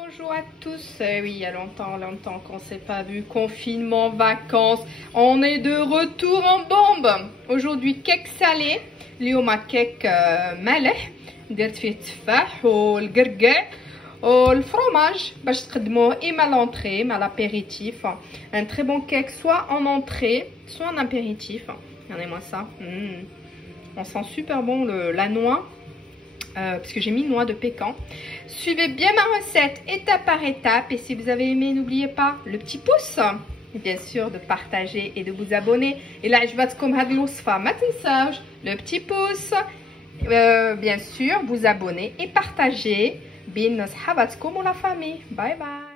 Bonjour à tous. Oui, il y a longtemps qu'on ne s'est pas vu. Confinement, vacances. On est de retour en bombe. Aujourd'hui, cake salé. اليوم كيك مالح درت فيه التفاح والقرقاع والفرomage باش تقدموه اما l'entrée ما l'apéritif. Un très bon cake soit en entrée soit en apéritif. Regardez-moi ça. On sent super bon la noix. Parce que j'ai mis noix de pécan. Suivez bien ma recette étape par étape. Et si vous avez aimé, n'oubliez pas le petit pouce. Et bien sûr de partager et de vous abonner. Et là, je vais comme le petit pouce. Bien sûr, vous abonner et partager. Bin sahabatkom ou la famille. Bye bye.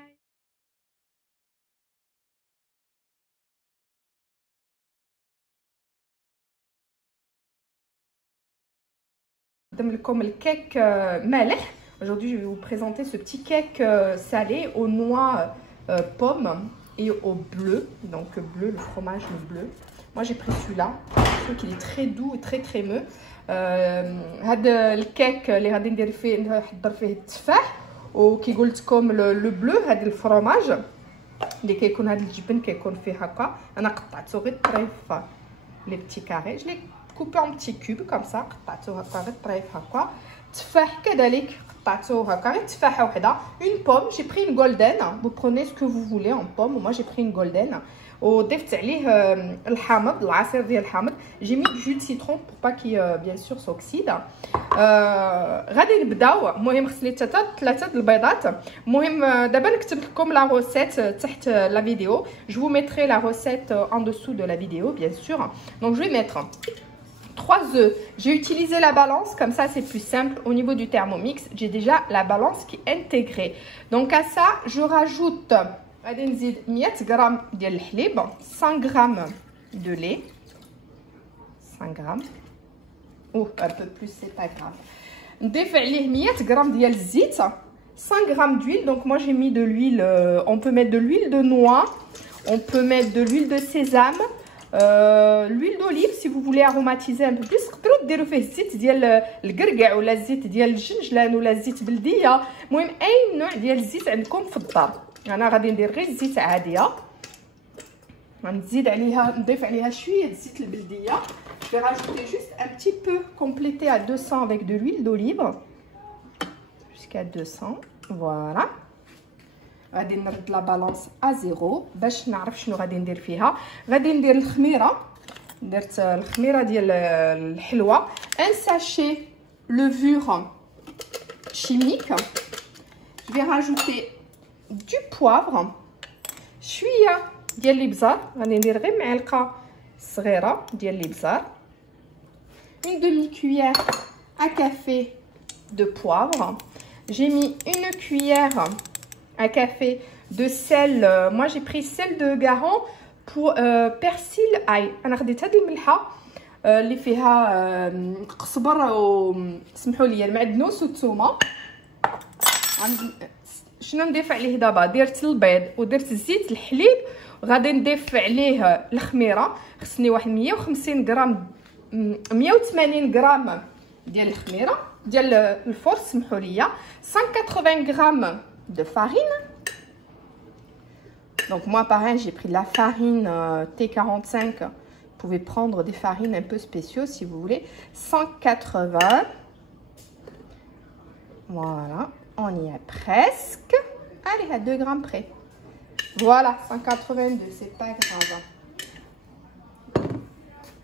Comme le cake malih. Aujourd'hui, je vais vous présenter ce petit cake salé aux noix pommes et au bleu. Donc bleu, le fromage le bleu. Moi, j'ai pris celui-là. Je trouve qu'il est très doux et très crémeux. هذا الكيك اللي غادي ندير فيه نحضر فيه التفاح وكي قلت لكم لو بلو هذا الفرomage اللي كيكون هذا الجبن كيكون فيه هكا. انا قطعته غير طريف لي بتي كاري. جو لي كوبي ان بتي كوب كوم سا. قطعته هكا غير طريف هكا. التفاح كذلك قطعته هكا غير تفاحه وحده. اون بوم جي بري une golden. Vous prenez ce que vous voulez en pomme. Moi j'ai pris une golden. وضفت عليه الحامض العصير ديال الحامض. جي مي جو دو سيترون بور با كي بيان سور سوكسيد. غادي نبداو. المهم خصني حتى 3 البيضات. المهم دابا نكتب لكم لا روسيت تحت لا فيديو. جو vous mettrai la recette en dessous de la vidéo bien sûr. Donc je vais mettre 3 œufs. J'ai utilisé la balance, comme ça c'est plus simple. Au niveau du Thermomix, j'ai déjà la balance qui est intégrée. Donc à ça, je rajoute 100 غرام ديال الحليب, 100 grammes de lait, 100 grammes, ou un peu plus, c'est pas grave. نضيف عليه 100 grammes ديال الزيت, 100 grammes d'huile. Donc moi j'ai mis de l'huile, on peut mettre de l'huile de noix, on peut mettre de l'huile de sésame, l'huile d'olive si vous voulez aromatiser un peu plus. تقدروا ديروا فيه الزيت ديال القرقاع ولا الزيت ديال الجنجلان ولا الزيت بلديه. المهم اي نوع ديال الزيت عندكم في الدار. انا غادي ندير غير الزيت عاديه. غنزيد عليها نضيف عليها شويه الزيت البلديه. Je vais rajouter juste un petit peu, compléter à 200 avec de l'huile d'olive jusqu'à 200. Voilà. غادي نرد لا بالانس ا زيرو باش نعرف شنو غادي ندير فيها. غادي ندير الخميره. درت الخميره ديال الحلوه. ان ساشي levure chimique. Je vais rajouter du poivre, شويه ديال الابزار. غادي ندير غير معلقه صغيره ديال الابزار. une demi-cuillère à café de poivre. J'ai mis une cuillère à café de sel. Moi j'ai pris sel de Garon pour persil ail. انا خديت هذه الملحه اللي فيها قزبر وسمحوا لي المعدنوس والثومه. شنو نضيف عليه دابا؟ درت البيض ودرت الزيت الحليب. غادي نضيف عليه الخميره. خصني واحد 150 غرام 180 غرام ديال الخميره ديال الفور سمحوا لي. 180 غرام de farine. Donc moi pareil j'ai pris de la farine T45. Vous pouvez prendre des farines un peu spéciaux si vous voulez. 180. Voilà, on y est presque. Allez, à 2 grammes près. Voilà, 182, c'est pas grave.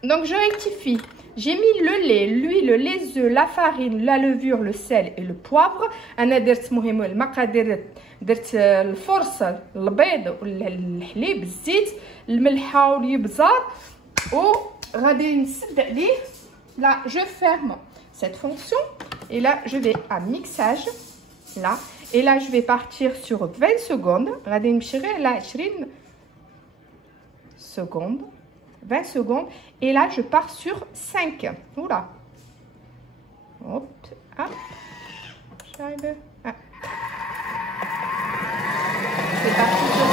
Donc je rectifie. J'ai mis le lait, l'huile, les œufs, la farine, la levure, le sel et le poivre. انا درت مهم المقادير. درت الفرصه البيض والحليب الزيت الملحه والابزار وغادي نسد عليه. Là je ferme cette fonction et là je vais à mixage là et là je vais partir sur 20 secondes. غادي نمشي غير على 20 secondes. 20 secondes et là je pars sur 5. Oula. Hop, hop. J'arrive. Ah. C'est parti sur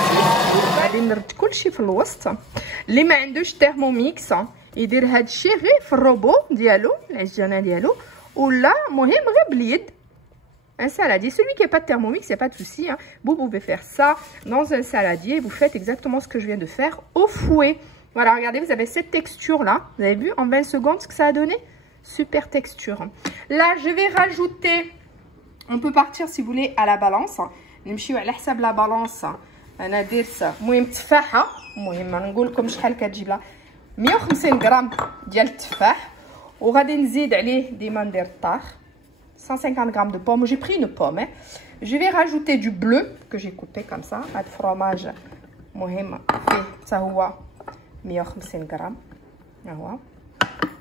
6. غادي نرد كلشي في الوسط. اللي ما عندوش تيرموميكس يدير هاد الشيء غير في الروبو ديالو العجانه ديالو ولا مهم غير باليد. un saladier. Celui qui n'a pas de Thermomix, il n'y a pas de souci, hein. Vous pouvez faire ça dans un saladier. Vous faites exactement ce que je viens de faire au fouet. Voilà, regardez, vous avez cette texture-là. Vous avez vu en 20 secondes ce que ça a donné? Super texture. Là, je vais rajouter... On peut partir, si vous voulez, à la balance. نمشيو على حساب لا بالانس. انا درت المهم تفاحه، المهم نقول لكم شحال كتجيب لها 150 غرام ديال التفاح، وغادي نزيد عليه ديما ندير الطاخ 150 grammes de pomme. J'ai pris une pomme. Je vais rajouter du bleu que j'ai coupé comme ça. هاد الفرomage مهم فيه حتى هو 150 غرام. ها هو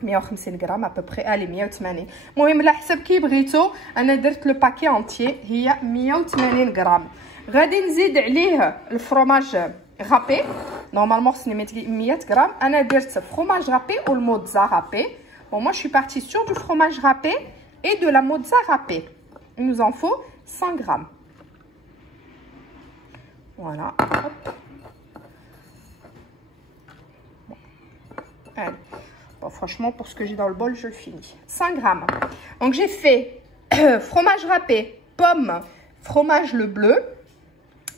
150 غرام ابوبري. الي 180. المهم على حسب كي بغيتو. انا درت لو باكي اونتيي هي 180 غرام. غادي نزيد عليه الفرomage râpé. Normalement c'est 100 غرام. انا درت fromage râpé ou le mozza râpé. Bon, moi je suis partie sur du fromage râpé et de la mozza râpée. Il nous en faut 100 grammes. Voilà. Hop. Allez. Bon, franchement, pour ce que j'ai dans le bol, je le finis. 100 grammes. Donc, j'ai fait fromage râpé, pomme, fromage le bleu.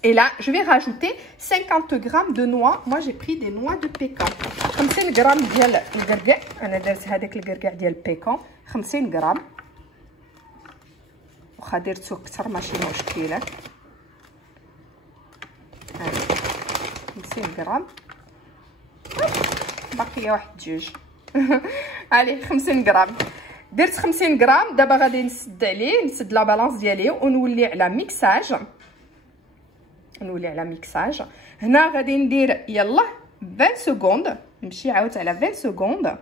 Et là, je vais rajouter 50 grammes de noix. Moi, j'ai pris des noix de pécan. 50 grammes ديال القرقع. أنا درت هذاك القرقع ديال البيكان. 50 غرام. واخا درتو كتر ماشي مشكلة. 50 غرام. باقية واحد جوج. عليه 50 غرام. درت 50 غرام. دابا غادي نسد عليه، نسد لا بالانس ديالي ونولي على ميكساج. نولي على ميكساج. هنا غادي ندير يلا 20 سكوند. نمشي عاود على 20 سكوند.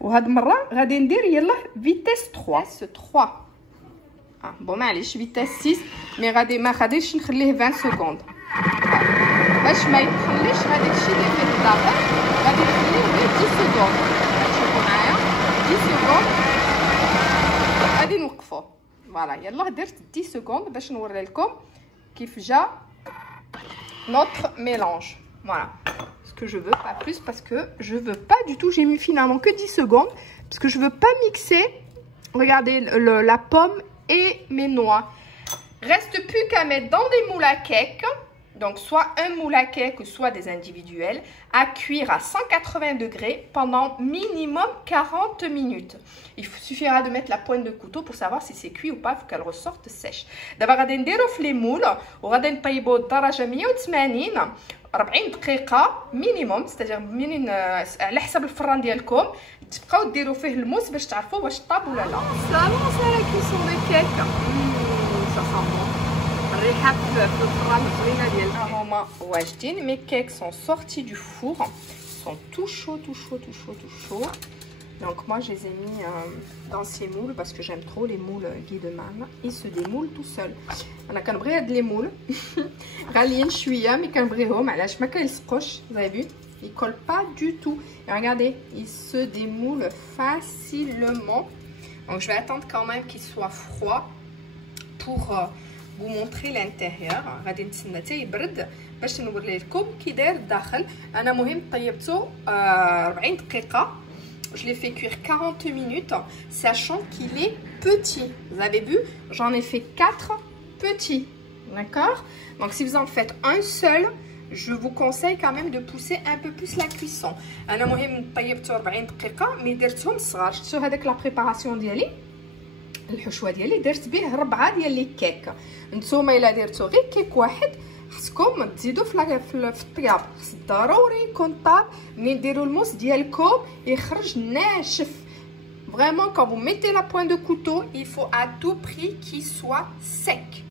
وهاد المره غادي ندير يلا فيتيس 3. بون معليش فيتيس 6 مي ما غاديش نخليه 20 سكوند باش ما يتخليش هذاك الشيء اللي فيه الداخل. غادي نخليه غير 10 سكوند. شوفوا معايا 10 سكوند غادي نوقفوه. فوالا يلا درت 10 سكوند باش نوري لكم كيف جا notre mélange. Voilà ce que je veux, pas plus parce que je veux pas du tout. J'ai mis finalement que 10 secondes parce que je veux pas mixer. Regardez la pomme et mes noix. Reste plus qu'à mettre dans des moules à cake. Donc soit un moule à cake, soit des individuels, à cuire à 180 degrés pendant minimum 40 minutes. Il suffira de mettre la pointe de couteau pour savoir si c'est cuit ou pas, il faut qu'elle ressorte sèche. D'abord, غادي نديرو في les moules وغادي نطيبو الدرجة 180 40 دقيقة مينيموم، c'est-à-dire منين على حسب الفران ديالكم تبقاو ديروا فيه الموس باش تعرفوا واش طاب ولا لا. سالون سا لا كيسون دو كيك. ça sent bon. الريحه في الفران زوينه ديالها. هما واجدين. مي كيك sont sortis du four, sont tout chaud. Donc moi je les ai mis dans ces moules parce que j'aime trop les moules Guideman. Ils se démoulent tout seuls. انا كنبغي هاد لي مول غاليين شويه مي كنبغيهم علاش ما كيلصقوش. Vous avez vu, ils collent pas du tout. Et regardez, ils se démoulent facilement. Donc je vais attendre quand même qu'ils soient froids pour vous montrer l'intérieur. غادي نتسنى حتى يبرد باش نوري لكم كي داير الداخل. انا مهم طيبته 40 دقيقه. Je l'ai fait cuire 40 minutes, sachant qu'il est petit. Vous avez vu, j'en ai fait 4 petits. D'accord? Donc si vous en faites un seul, je vous conseille quand même de pousser un peu plus la cuisson. انا مهم طيبته 40 دقيقه مي درتهم صغار. شفتوا هذاك لا بريباراسيون ديالي الحشوه ديالي درت به 4 ديال لي كيك. نتوما الا درتو غير كيك واحد خصكم تزيدوا في الطياب. خص ضروري يكون طاب منين ديروا الموس ديالكم يخرج ناشف. Vraiment, quand vous mettez la pointe de couteau, il faut à tout prix qu'il soit sec.